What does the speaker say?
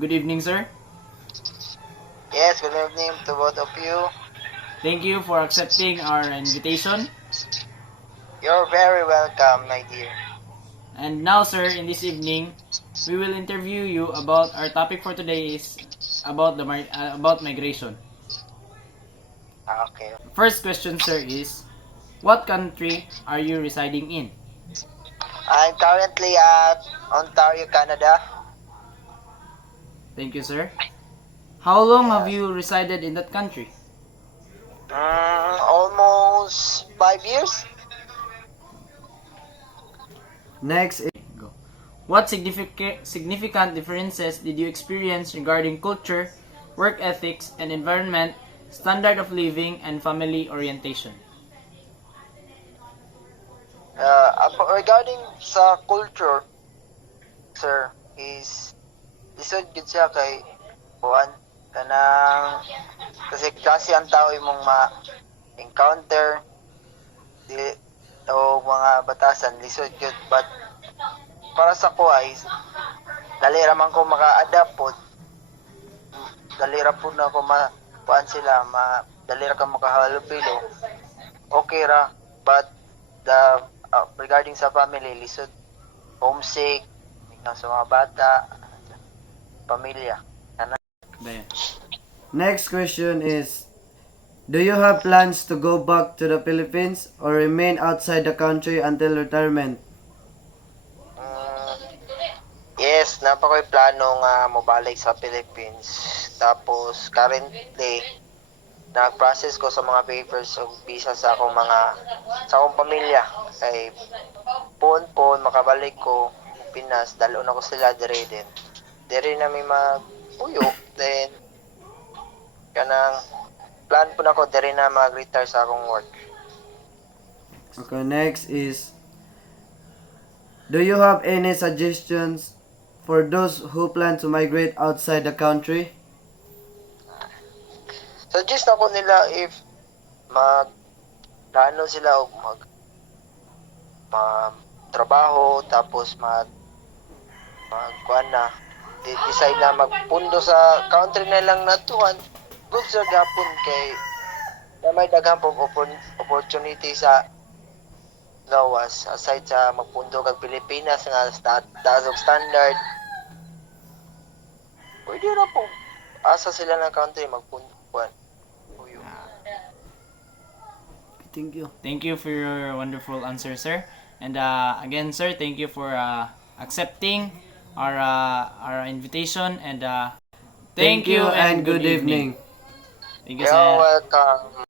Good evening, sir. Yes, good evening to both of you. Thank you for accepting our invitation. You're very welcome, my dear. And now, sir, in this evening, we will interview you about our topic for today is about migration. Okay. First question, sir, is what country are you residing in? I'm currently at Ontario, Canada. Thank you, sir. How long have Yes. you resided in that country? Almost 5 years. Next is go. What significant differences did you experience regarding culture, work ethics, and environment, standard of living, and family orientation? Regarding sa culture, sir, is lisod gid siya kay kuan kanang kasi klase ang tao imong ma-encounter di o mga batasan lisod gyud but para sa ko ay dali ra man ko maka-adapt pod dali ra pud na ko kuan sila dali ra ka makahalupilo okay ra but the regarding sa family lisod homesick sa mga bata pamilya. There. Next question is, do you have plans to go back to the Philippines or remain outside the country until retirement? Mm, yes, napakoy plano nga mobalik sa Philippines. Tapos currently nag-process ko sa mga papers o visa sa akong pamilya. Kay pon makabalik ko Pinas, dalo na ko sila dire din. Dire na may magpuyo then kanang plan po na ko dire na mag-retire sa akong work. Okay, next is, do you have any suggestions for those who plan to migrate outside the country? Suggest ako nila if plano sila og trabaho tapos kuan na decide na magpundo sa country na lang natuan good sa gapon kay na may daghang pong opportunity sa gawas aside sa magpundo kag Pilipinas nga taas og standard pwede na po asa sila ng country magpundo kuan. Thank you. Thank you for your wonderful answer, sir. And again, sir, thank you for accepting our invitation. And thank you and good evening. Thank you, You're sir. welcome.